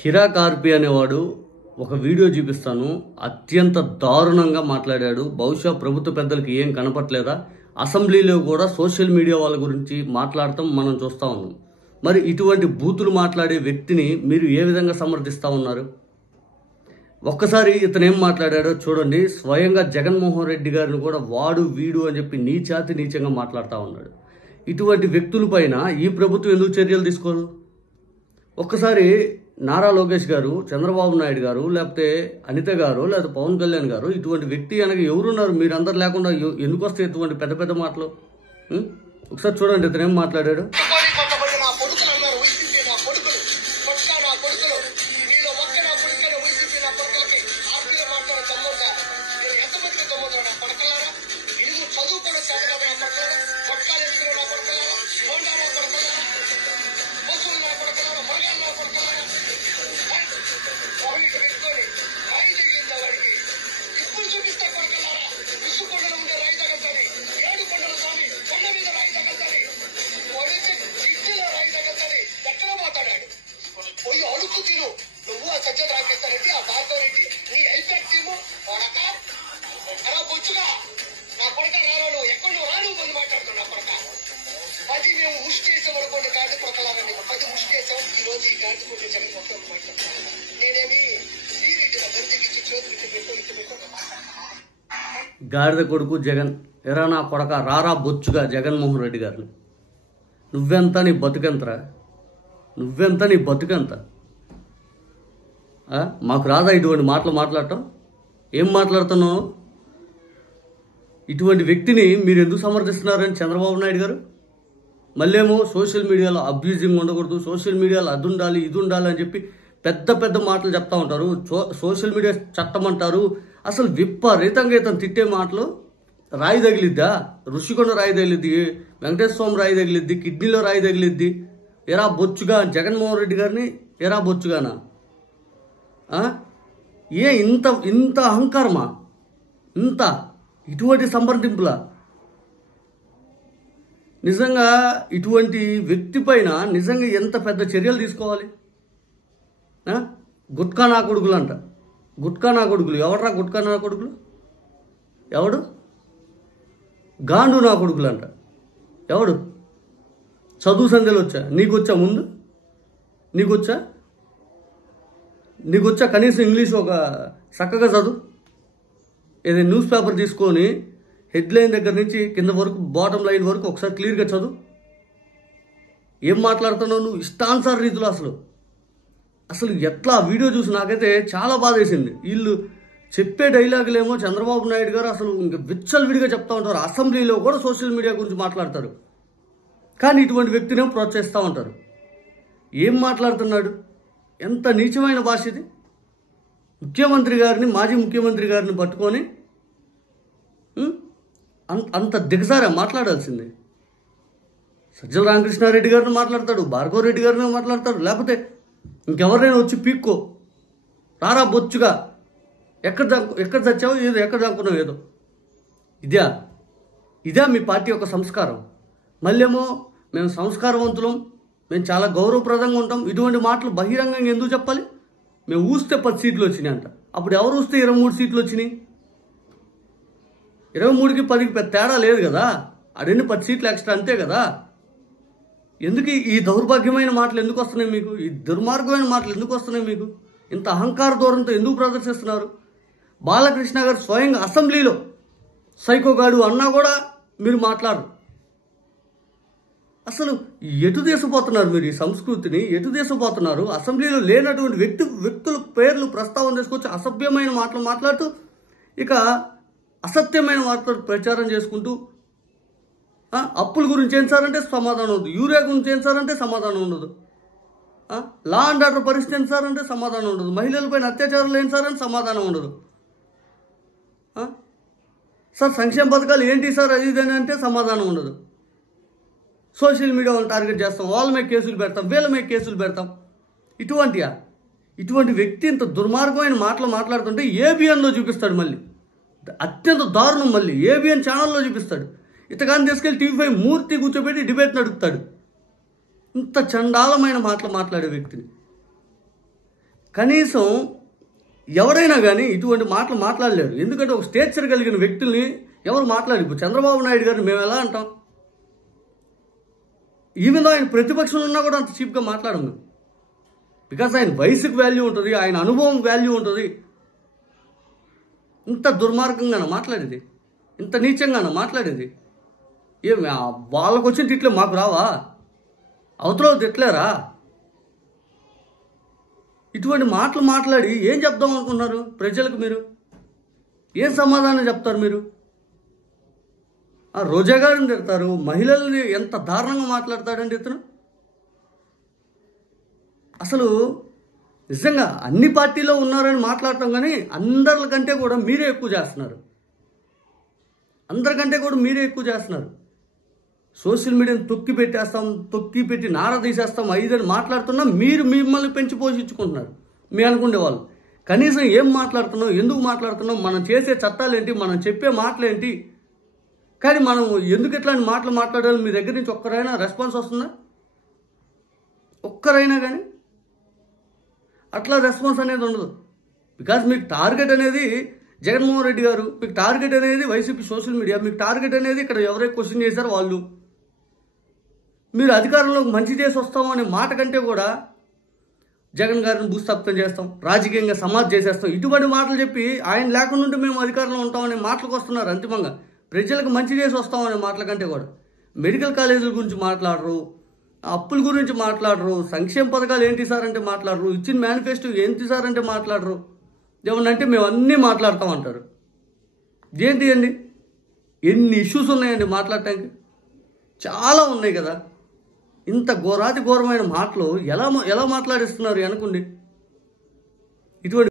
కిరా కార్పి అనేవాడు ఒక వీడియో చూపిస్తాను. అత్యంత దారుణంగా మాట్లాడాడు. బహుశా ప్రభుత్వ పెద్దలకి ఏం కనపట్లేదా? అసెంబ్లీలో కూడా సోషల్ మీడియా వాళ్ళ గురించి మాట్లాడటం మనం చూస్తూ ఉన్నాం. మరి ఇటువంటి బూతులు మాట్లాడే వ్యక్తిని మీరు ఏ విధంగా సమర్థిస్తూ ఉన్నారు? ఒక్కసారి ఇతను ఏం మాట్లాడాడో చూడండి. స్వయంగా జగన్మోహన్ రెడ్డి గారిని కూడా వాడు వీడు అని చెప్పి నీచంగా మాట్లాడుతూ ఉన్నాడు. ఇటువంటి వ్యక్తులపైన ఈ ప్రభుత్వం ఎందుకు చర్యలు తీసుకోదు? ఒక్కసారి నారా లోకేష్ గారు, చంద్రబాబు నాయుడు గారు, లేకపోతే అనిత గారు, లేకపోతే పవన్ కళ్యాణ్ గారు, ఇటువంటి వ్యక్తి అనగా ఎవరున్నారు? మీరందరు లేకుండా ఎందుకు వస్తాయి ఇటువంటి పెద్ద పెద్ద మాటలు? ఒకసారి చూడండి ఇతను ఏం మాట్లాడాడు. గాడిద కొడుకు జగన్, ఎరా నా కొడక, రారా బొచ్చుగా జగన్మోహన్ రెడ్డి గారిని. నువ్వెంత, నీ బతుకెంతరా? నువ్వెంత, నీ బతుకెంత? మాకు రాదా ఇటువంటి మాటలు మాట్లాడటం? ఏం మాట్లాడుతున్నావు? ఇటువంటి వ్యక్తిని మీరు ఎందుకు సమర్థిస్తున్నారని చంద్రబాబు నాయుడు గారు మళ్ళేమో సోషల్ మీడియాలో అబ్యూజింగ్ ఉండకూడదు, సోషల్ మీడియాలో అది ఉండాలి ఇది ఉండాలి అని చెప్పి పెద్ద పెద్ద మాటలు చెప్తా ఉంటారు. సోషల్ మీడియా చట్టం అంటారు. అసలు విపరీతంగా ఇతను తిట్టే మాటలు. రాయి తగిలిద్దా? ఋషికొండ రాయి తగిలిద్ది, వెంకటేశ్వర స్వామి రాయి తగిలిద్ది, కిడ్నీలో రాయి తగిలిద్ది. ఎరా బొచ్చుగా జగన్మోహన్ రెడ్డి గారిని, ఎరా బొచ్చుగానా? ఇంత అహంకారమా? ఇటువంటి సంప్రదింపులా? నిజంగా ఇటువంటి వ్యక్తి పైన నిజంగా ఎంత పెద్ద చర్యలు తీసుకోవాలి? గుట్కా నా కొడుకులు అంట. గుట్కా నా కొడుకులు ఎవడరా? గుట్కా నా కొడుకులు ఎవడు? గాండు నా కొడుకులు అంట. ఎవడు? చదువు సంధ్యలు వచ్చా? నీకొచ్చా? ముందు నీకొచ్చా కనీసం ఇంగ్లీష్ ఒక చక్కగా చదువు. ఏదైనా న్యూస్ పేపర్ తీసుకొని హెడ్లైన్ దగ్గర నుంచి కింద వరకు బాటమ్ లైన్ వరకు ఒకసారి క్లియర్గా చదువు. ఏం మాట్లాడుతున్నావు నువ్వు? ఇష్టానుసార రీతిలో అసలు ఎట్లా వీడియో చూసి నాకైతే చాలా బాధ వేసింది. వీళ్ళు చెప్పే డైలాగులేమో చంద్రబాబు నాయుడు గారు అసలు ఇంకా విచ్చలవిడిగా చెప్తా ఉంటారు. అసెంబ్లీలో కూడా సోషల్ మీడియా గురించి మాట్లాడతారు. కానీ ఇటువంటి వ్యక్తినే ప్రోత్సహిస్తూ ఉంటారు. ఏం మాట్లాడుతున్నాడు? ఎంత నీచమైన భాష ఇది! ముఖ్యమంత్రి గారిని, మాజీ ముఖ్యమంత్రి గారిని పట్టుకొని అంత దిగజారా మాట్లాడాల్సింది? సజ్జల రామకృష్ణారెడ్డి గారిని మాట్లాడతాడు, భార్గవ రెడ్డి గారిని మాట్లాడతాడు, లేకపోతే ఇంకెవరైనా వచ్చి పీక్కో, రారా బొచ్చుగా, ఎక్కడ చచ్చావో ఏదో, ఎక్కడ దాక్కున్నావు ఏదో. ఇదే మీ పార్టీ యొక్క సంస్కారం? మళ్ళేమో మేము సంస్కారవంతులం, మేము చాలా గౌరవప్రదంగా ఉంటాం. ఇటువంటి మాటలు బహిరంగంగా ఎందుకు చెప్పాలి? మేము ఊస్తే 10 సీట్లు వచ్చినాయి అంట. అప్పుడు ఎవరు ఊస్తే 23 సీట్లు వచ్చినాయి? 23కి 10కి పెద్ద తేడా లేదు కదా. అడెన్ని 10 సీట్లు ఎక్స్ట్రా అంతే కదా. ఎందుకు ఈ దౌర్భాగ్యమైన మాటలు ఎందుకు వస్తున్నాయి మీకు? ఈ దుర్మార్గమైన మాటలు ఎందుకు వస్తున్నాయి మీకు? ఇంత అహంకార ధోరణితో ఎందుకు ప్రదర్శిస్తున్నారు? బాలకృష్ణ గారు స్వయంగా అసెంబ్లీలో సైకోగాడు అన్నా కూడా మీరు మాట్లాడరు. అసలు ఎటు దేశపోతున్నారు మీరు? ఈ సంస్కృతిని ఎటు దేశపోతున్నారు? అసెంబ్లీలో లేనటువంటి వ్యక్తుల పేర్లు ప్రస్తావన తీసుకొచ్చి అసభ్యమైన మాటలు మాట్లాడుతూ, ఇక అసత్యమైన వార్తలు ప్రచారం చేసుకుంటూ, అప్పుల గురించి ఏం సార్ అంటే సమాధానం ఉండదు, యూరియా గురించి ఏం సార్ అంటే సమాధానం ఉండదు, లా అండ్ ఆర్డర్ పరిస్థితి ఏం సార్ అంటే సమాధానం ఉండదు, మహిళలపైన అత్యాచారాలు ఏం సార్ అంటే సమాధానం ఉండదు, సార్ సంక్షేమ పథకాలు ఏంటి సార్ అది ఇదని అంటే సమాధానం ఉండదు. సోషల్ మీడియా వాళ్ళని టార్గెట్ చేస్తాం, వాళ్ళ మీద కేసులు పెడతాం, వీళ్ళ మీద కేసులు పెడతాం. ఇటువంటి వ్యక్తి ఇంత దుర్మార్గమైన మాటలు మాట్లాడుతుంటే ఏబిఎన్లో చూపిస్తాడు. మళ్ళీ అత్యంత దారుణం, మళ్ళీ ఏబిఎన్ ఛానల్లో చూపిస్తాడు. ఇతగాన్ని తీసుకెళ్ళి టీవీ5 మూర్తి కూర్చోబెట్టి డిబేట్ నడుపుతాడు. ఇంత చండాలమైన మాటలు మాట్లాడే వ్యక్తిని కనీసం ఎవరైనా కానీ ఇటువంటి మాటలు మాట్లాడలేరు. ఎందుకంటే ఒక స్టేచర్ కలిగిన వ్యక్తుల్ని ఎవరు మాట్లాడారు? ఇప్పుడు చంద్రబాబు నాయుడు గారిని మేము ఎలా అంటాం? ఈవెన్ ఆయన ప్రతిపక్షంలో ఉన్నా కూడా అంత చీప్గా మాట్లాడము. బికాస్ ఆయన వయసుకు వాల్యూ ఉంటుంది, ఆయన అనుభవం వాల్యూ ఉంటుంది. ఇంత దుర్మార్గంగానే మాట్లాడేది, ఇంత నీచంగానే మాట్లాడేది. ఏం వాళ్ళకు వచ్చిన తిట్లు మాకు రావా? అవతల తిట్లేరా? ఇటువంటి మాటలు మాట్లాడి ఏం చెప్దాం అనుకుంటున్నారు ప్రజలకు? మీరు ఏం సమాధానం చెప్తారు? మీరు రోజా గారిని తిడతారు, మహిళల్ని ఎంత దారుణంగా మాట్లాడతాడండి ఇతను. అసలు నిజంగా అన్ని పార్టీలో ఉన్నారని మాట్లాడటం, కానీ అందరికంటే కూడా మీరే ఎక్కువ చేస్తున్నారు. అందరికంటే కూడా మీరే ఎక్కువ చేస్తున్నారు. సోషల్ మీడియాని తొక్కి పెట్టేస్తాం, తొక్కి పెట్టి నార తీసేస్తాం, ఐదని మాట్లాడుతున్నా మీరు మిమ్మల్ని పెంచి పోషించుకుంటున్నారు మీ అనుకునే వాళ్ళు. కనీసం ఏం మాట్లాడుతున్నాం, ఎందుకు మాట్లాడుతున్నాం, మనం చేసే చట్టాలేంటి, మనం చెప్పే మాటలేంటి, కానీ మనం ఎందుకు ఇట్లాంటి మాటలు మాట్లాడాలి? మీ దగ్గర నుంచి ఒక్కరైనా రెస్పాన్స్ వస్తుందా? ఒక్కరైనా కానీ అట్లా రెస్పాన్స్ అనేది ఉండదు. బికాజ్ మీకు టార్గెట్ అనేది జగన్మోహన్ రెడ్డి గారు, మీకు టార్గెట్ అనేది వైసీపీ సోషల్ మీడియా, మీకు టార్గెట్ అనేది ఇక్కడ ఎవరైతే క్వశ్చన్ చేశారో వాళ్ళు. మీరు అధికారంలోకి మంచి చేసి వస్తాము అనే మాట కంటే కూడా జగన్ గారిని భూస్థాపితం చేస్తాం, రాజకీయంగా సమాజ్ చేసేస్తాం, ఇటువంటి మాటలు చెప్పి ఆయన లేకుండా ఉంటే మేము అధికారంలో ఉంటామనే మాటలకు వస్తున్నారు. అంతిమంగా ప్రజలకు మంచి చేసి వస్తామనే మాటల కంటే కూడా మెడికల్ కాలేజీల గురించి మాట్లాడరు, అప్పుల గురించి మాట్లాడరు, సంక్షేమ పథకాలు ఏంటి సార్ అంటే మాట్లాడరు, ఇచ్చిన మేనిఫెస్టో ఏంటి సార్ అంటే మాట్లాడరు. ఏమన్నంటే మేము అన్నీ మాట్లాడతాం అంటారు. ఏంటి అండి? ఎన్ని ఇష్యూస్ ఉన్నాయండి మాట్లాడటానికి? చాలా ఉన్నాయి కదా. ఇంత ఘోరాతి ఘోరమైన మాటలు ఎలా మాట్లాడిస్తున్నారు అనుకోండి. ఇటువంటి